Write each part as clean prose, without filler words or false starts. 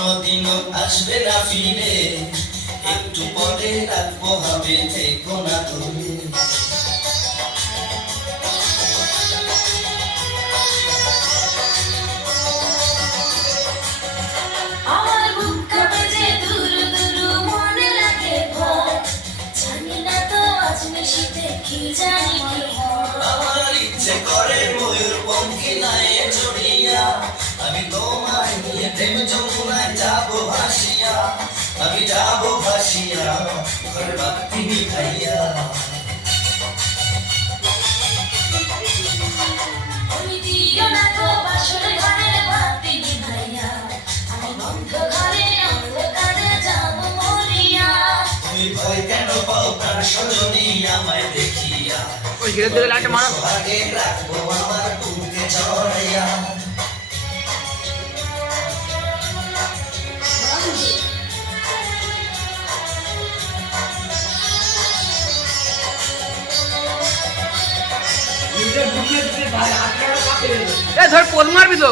কোনদিনও আসবে না ফিরে, একটু পরে রাখবো হবে থেকো না দূরে। আমার বুক কাঁপে যে দুরু দুরু মনে লাগে ভয়, জানি না তো আজ নিশিতে কি জানি কি হয়। আমার ইচ্ছে করে ময়ূর পঙ্খী নায়ে চড়িয়া, আমি তোমায় নিয়ে প্রেম যমুনায় যাবো ভাসিয়া, আমি যাবো ভাসিয়া ঘরে বাতি মিঠাইয়া। তুমি দিও না তো বাসর ঘরের বাতি নিভাইয়া, আমি বন্ধ ঘরে অন্ধকারে যাব মরিয়া। তুমি ভয় কেন পাও প্রাণ সজনী আমায় দেখিয়া, ওই ঘিরে ধরে লাইটটা মারো। সোহাগে রাখবো আমার বুকে চড়াইয়া। এ ধর পোল মারবি তো।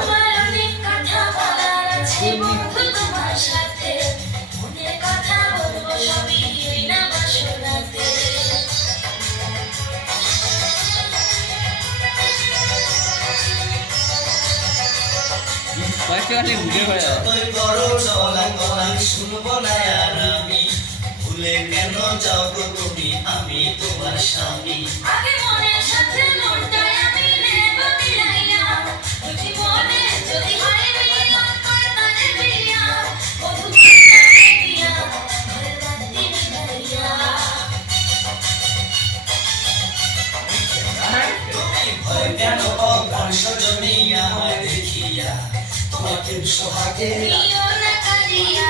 আমার অনেক কথা বলার আছে বন্ধু তোমার সাথে, মনের কথা বলবো সবই ওই না বাসরাতে। যতই করো চলা কলা শুনবো না আর আমি, ভুলে কেন যাও গো তুমি আমি তোমার স্বামী। আগে মনের সাথে মনটাই আমি নেব মিলাইয়া, বুঝি মনে যদি হয় মিলন করে তারে বিয়া, বধূ মনটা দিয়া ঘরের বাতি নিভাইয়া। তুমি ভয় কেন পাও প্রাণ সজনী আমায় দেখিয়া, তোমাকে সোহাগে নিও না কাঁদিয়া